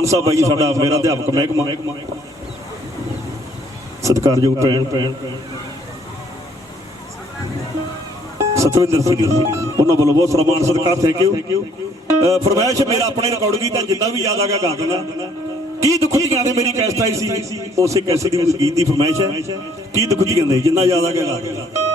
ਮਾਨ ਸਾਹਿਬ ਹੈ ਸਾਡਾ ਮੇਰਾ ਅਧਿਆਪਕ ਮਹਿਕਮਾ। ਸਤਿਕਾਰਯੋਗ ਭੈਣ। ਸਤਵਿੰਦਰ ਸਿੰਘ, ਉਹਨਾਂ ਵੱਲੋਂ ਬਹੁਤ ਸਨਮਾਨ ਸਤਿਕਾਰ ਥੈਂਕ ਯੂ ਫਰਮਾਇਸ਼ ਮੇਰਾ ਆਪਣੇ ਰਿਕਾਰਡ ਕੀ ਜਿੰਨਾ ਵੀ ਯਾਦ ਆ ਗਾ ਦਿੰਦਾ। ਕੀ ਦੁੱਖ ਦੇ ਮੇਰੀ ਕੈਸਟ ਆਈ ਸੀ? ਉਸੇ ਕੈਸਟ ਦੀ ਗੀਤ ਦੀ ਫਰਮਾਇਸ਼ ਹੈ। ਕੀ ਦੁੱਖ ਦੇ ਜਿੰਨਾ ਯਾਦ ਆ ਗਾ। ਦੇਣਾ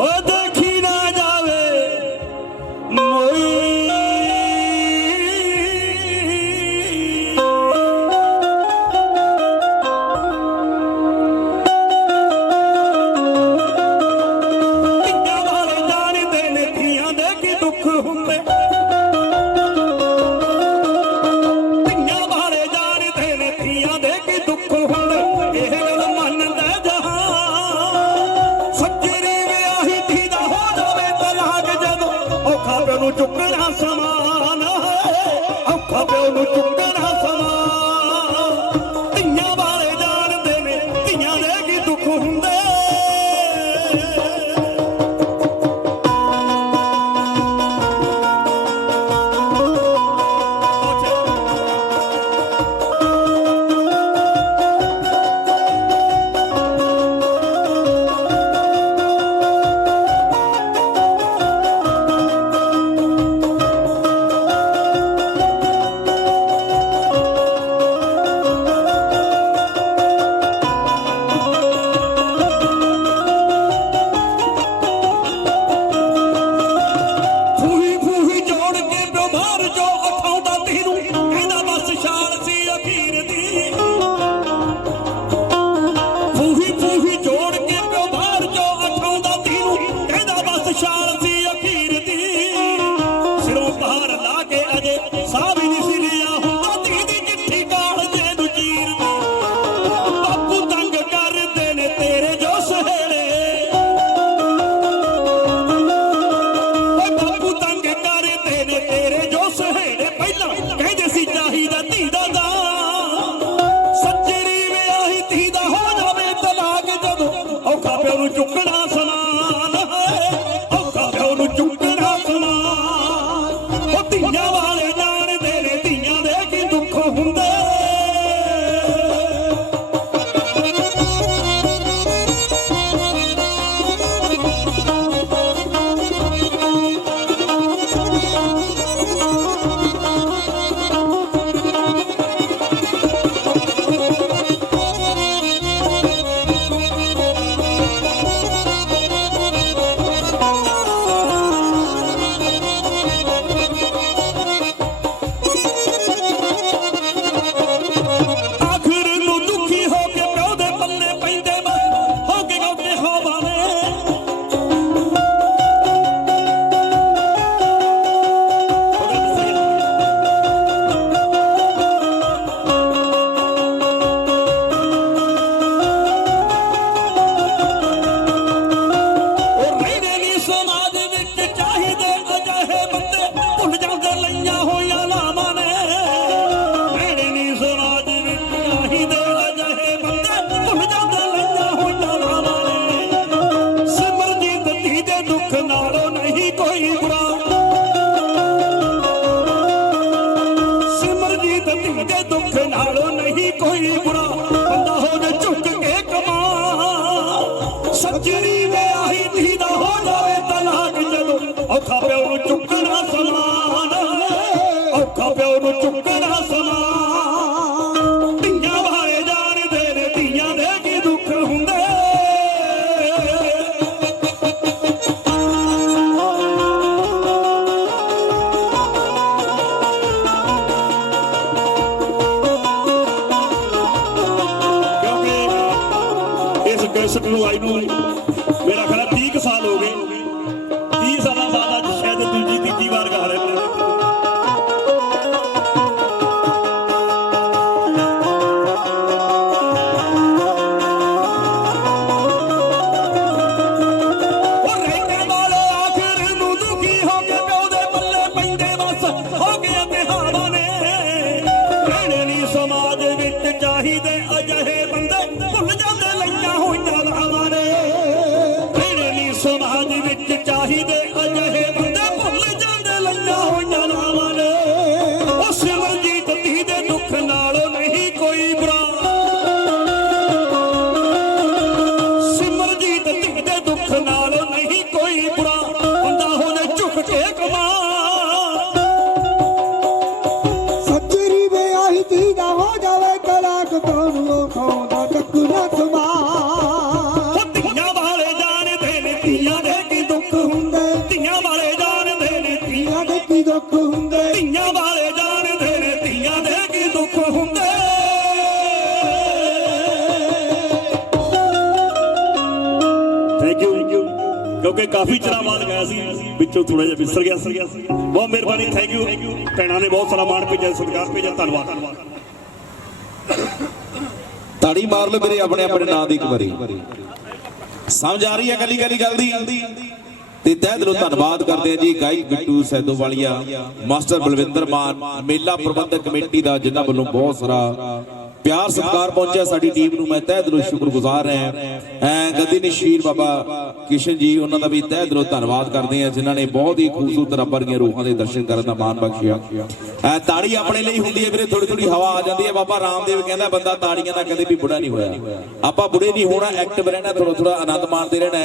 ਓ ਦੇਖੀ ਨਾ ਜਾਵੇ ਮੋਈ। ਜਾਣਦੇ ਨੇ ਧੀਆਂ ਦੇ ਕੀ ਦੁੱਖ ਹੁੰਦੇ। ਔਖਾ ਪਿਓ ਨੂੰ ਚੁੱਕਣਾ ਸਮਾਨ ਹੈ ਔਖਾ ਪਿਓ ਨੂੰ ਚੁੱਕਣਾ দুর্যোগ Oh, 团结 ਇਸ ਕੈਸਟ ਨੂੰ ਆਈ ਕੀ ਦੁੱਖ ਹੁੰਦੇ। ਧੀਆਂ ਵਾਲੇ ਜਾਣਦੇ ਨੇ ਧੀਆਂ ਦੇ ਕੀ ਦੁੱਖ ਹੁੰਦੇ? ਥੈਂਕ ਯੂ ਕਿਉਂਕਿ ਕਾਫੀ ਚਿਰਾਂ ਬਾਅਦ ਗਿਆ ਸੀ ਵਿੱਚੋਂ ਥੋੜਾ ਜਿਹਾ ਵਿਸਰ ਗਿਆ ਸੀ। ਬਹੁਤ ਮਿਹਰਬਾਨੀ ਥੈਂਕ ਯੂ ਭੈਣਾਂ ਨੇ ਬਹੁਤ ਸਾਰਾ ਮਾਣ ਭੇਜਿਆ ਸਤਿਕਾਰ ਭੇਜਿਆ ਧੰਨਵਾਦ। ਤਾੜੀ ਮਾਰ ਲਓ ਮੇਰੇ ਆਪਣੇ ਆਪਣੇ ਨਾਂ ਦੀ ਇੱਕ ਵਾਰੀ। ਸਮਝ ਆ ਰਹੀ ਹੈ ਗਲੀ ਗਲੀ ਗੱਲ ਦੀ? ਤੇ ਤਹਿ ਦਿਲੋਂ ਧੰਨਵਾਦ ਕਰਦੇ ਆ ਜੀ ਗਾਈ ਬਿੱਟੂ ਸੈਦੋ ਵਾਲੀਆ ਮਾਸਟਰ ਬਲਵਿੰਦਰ ਮਾਨ, ਮੇਲਾ ਪ੍ਰਬੰਧਕ ਕਮੇਟੀ ਦਾ, ਜਿਨ੍ਹਾਂ ਵੱਲੋਂ ਬਹੁਤ ਸਾਰਾ ਪਿਆਰ, ਸਤਿਕਾਰ ਪਹੁੰਚਿਆ ਸਾਡੀ ਟੀਮ ਨੂੰ। ਮੈਂ ਤਹਿ ਦਿਲੋਂ ਸ਼ੁਕਰਗੁਜ਼ਾਰ ਹਾਂ ਐ ਗੱਦੀ ਨਸ਼ੀਰ ਬਾਬਾ ਕਿਸ਼ਨ ਜੀ, ਉਹਨਾਂ ਦਾ ਵੀ ਤਹਿ ਦਿਲੋਂ ਧੰਨਵਾਦ ਕਰਦੇ ਹਾਂ, ਜਿਨ੍ਹਾਂ ਨੇ ਬਹੁਤ ਹੀ ਖੂਬਸੂਰਤ ਰੱਬਰ ਦੀਆਂ ਰੂਹਾਂ ਦੇ ਦਰਸ਼ਨ ਕਰਨ ਦਾ ਮਾਣ ਬਖਸ਼ਿਆ। ਐ ਤਾੜੀ ਆਪਣੇ ਲਈ ਹੁੰਦੀ ਹੈ ਵੀਰੇ ਥੋੜੀ ਥੋੜੀ ਹਵਾ ਆ ਜਾਂਦੀ ਹੈ। ਬਾਬਾ ਰਾਮਦੇਵ ਕਹਿੰਦਾ, ਬੰਦਾ ਤਾੜੀਆਂ ਦਾ ਕਦੇ ਵੀ ਬੁੜਾ ਨਹੀਂ ਹੋਇਆ। ਆਪਾਂ ਬੁੜੇ ਨਹੀਂ ਹੋਣਾ ਐਕਟਿਵ ਰਹਿਣਾ ਥੋੜਾ ਥੋੜਾ ਆਨੰਦ ਮਾਣਦੇ ਰਹਿਣਾ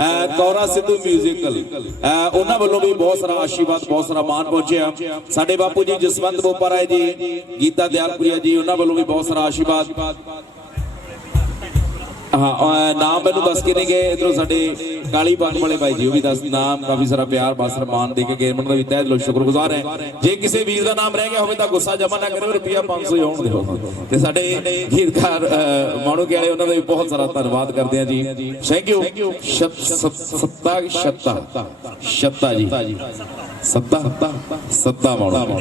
ਐ ਕੌਰਾ ਸਿੱਧੂ ਮਿਊਜ਼ੀਕਲ ਐ ਉਹਨਾਂ ਵੱਲੋਂ ਵੀ ਬਹੁਤ ਸਾਰਾ ਆਸ਼ੀਰਵਾਦ, ਬਹੁਤ ਸਾਰਾ ਮਾਣ ਪਹੁੰਚਿਆ। ਸਾਡੇ ਬਾਪੂ ਜੀ ਜਸਵੰਤ ਬੋਪਾ ਰਾਏ ਜੀ, ਗੀਤਾ ਦਿਆਲਪੁਰੀਆ ਜੀ, ਉਹਨਾਂ ਵੱਲੋਂ ਵੀ ਬਹੁਤ ਸਾਰਾ ਆਸ਼ੀਰਵਾਦ ਹਾਂ ਨਾਮ ਮੈਨੂੰ ਦੱਸ ਕੇ ਨਹੀਂ ਗਏ। ਇਧਰੋਂ ਸਾਡੇ ਕਾਲੀ ਬਾਗ ਵਾਲੇ ਭਾਈ ਜੀ, ਉਹ ਵੀ ਦੱਸ ਨਾਮ ਕਾਫੀ ਸਾਰਾ ਪਿਆਰ ਬਾਸਰ ਮਾਨ ਦੇ ਕੇ ਗਏ। ਉਹਨਾਂ ਦਾ ਵੀ ਤਹਿ ਦਿਲੋਂ ਸ਼ੁਕਰਗੁਜ਼ਾਰ ਹੈ। ਜੇ ਕਿਸੇ ਵੀਰ ਦਾ ਨਾਮ ਰਹਿ ਗਿਆ ਹੋਵੇ ਤਾਂ ਗੁੱਸਾ ਜਮਾ ਨਾ ਕਰਿਓ ਰੁਪਿਆ 500 ਹੀ ਆਉਣ ਦਿਓ। ਤੇ ਸਾਡੇ ਗੀਤਕਾਰ ਮਾਣੂ ਕੇ ਵਾਲੇ, ਉਹਨਾਂ ਦਾ ਵੀ ਬਹੁਤ ਸਾਰਾ ਧੰਨਵਾਦ ਕਰਦੇ ਆ ਜੀ। ਥੈਂਕ ਯੂ ਸੱਤਾ ਸ਼ੱਤਾ ਸ਼ੱਤਾ ਜੀ। ਸੱਤਾ। ਸੱਤਾ ਮਾਣੂ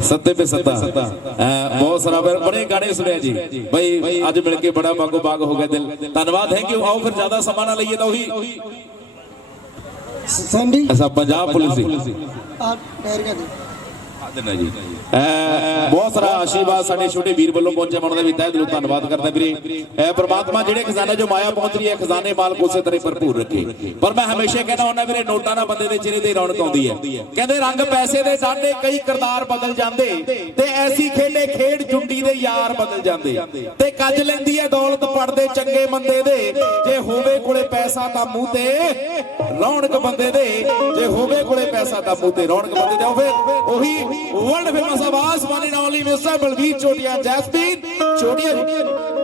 ਸੱਤੇ ਪੇ ਸੱਤਾ। ਬਹੁਤ ਸਾਰਾ ਬੜੇ ਗਾਣੇ ਸੁਣਿਆ ਜੀ। ਬਈ, ਅੱਜ ਮਿਲ ਕੇ ਬੜਾ ਬਾਗੋ ਬਾਗ ਹੋ ਗਿਆ ਦਿਲ। ਧੰਨਵਾਦ ਥੈਂਕ ਯੂ ਆਓ ਫਿਰ ਜ਼ਿਆਦਾ ਸਮਾਂ ਨਾ ਲਈਏ ਤਾਂ ਉਹੀ। ਸੈਂਡੀ? ਐਸਾ ਪੰਜਾਬ ਪੁਲਿਸ ਦੀ। ਆ ਟਾਇਰੀਆਂ ਦੀ ਦਿੰਦਾ ਜੀ ਬਹੁਤ ਸਾਰਾ ਆਸ਼ੀਰਵਾਦ ਸਾਡੇ ਛੋਟੇ ਵੀਰ ਵੱਲੋਂ ਪਹੁੰਚਿਆ ਮਨ ਦਾ ਵੀ ਤਹਿ ਦਿਲੋਂ ਧੰਨਵਾਦ ਕਰਦਾ ਵੀਰੇ। ਪ੍ਰਮਾਤਮਾ ਜਿਹੜੇ ਖਜ਼ਾਨੇ ਜੋ ਮਾਇਆ ਪਹੁੰਚ ਰਹੀ ਹੈ, ਖਜ਼ਾਨੇ ਮਾਲਕ ਉਸੇ ਤਰ੍ਹਾਂ ਭਰਪੂਰ ਰੱਖੇ। ਪਰ ਮੈਂ ਹਮੇਸ਼ਾ ਕਹਿੰਦਾ ਹੁੰਦਾ ਵੀਰੇ, ਨੋਟਾਂ ਨਾਲ ਬੰਦੇ ਦੇ ਚਿਹਰੇ ਤੇ ਰੌਣਕ ਆਉਂਦੀ ਹੈ। ਕਹਿੰਦੇ ਰੰਗ ਪੈਸੇ ਦੇ ਡਾਢੇ ਕਈ ਕਿਰਦਾਰ ਬਦਲ ਜਾਂਦੇ, ਤੇ ਐਸੀ ਖੇਡੇ ਖੇਡ ਜੁੰਡੀ ਦੇ ਯਾਰ ਬਦਲ ਜਾਂਦੇ। ਤੇ ਕੱਜ ਲੈਂਦੀ ਹੈ ਦੌਲਤ ਪੜਦੇ ਚੰਗੇ ਬੰਦੇ ਦੇ। ਜੇ ਹੋਵੇ ਕੋਲੇ ਪੈਸਾ ਤਾਂ ਮੂੰਹ ਤੇ ਰੌਣਕ ਬੰਦੇ ਦੇ। ਜੇ ਹੋਵੇ ਕੋਲੇ ਪੈਸਾ ਤਾਂ ਮੂੰਹ ਤੇ ਰੌਣਕ ਬੰਦੇ ਦੇ। ਉਹ ਫਿਰ ਉਹੀ world famous Abbas, one and only Mr. Balveed Chotia Jasmine Chotia.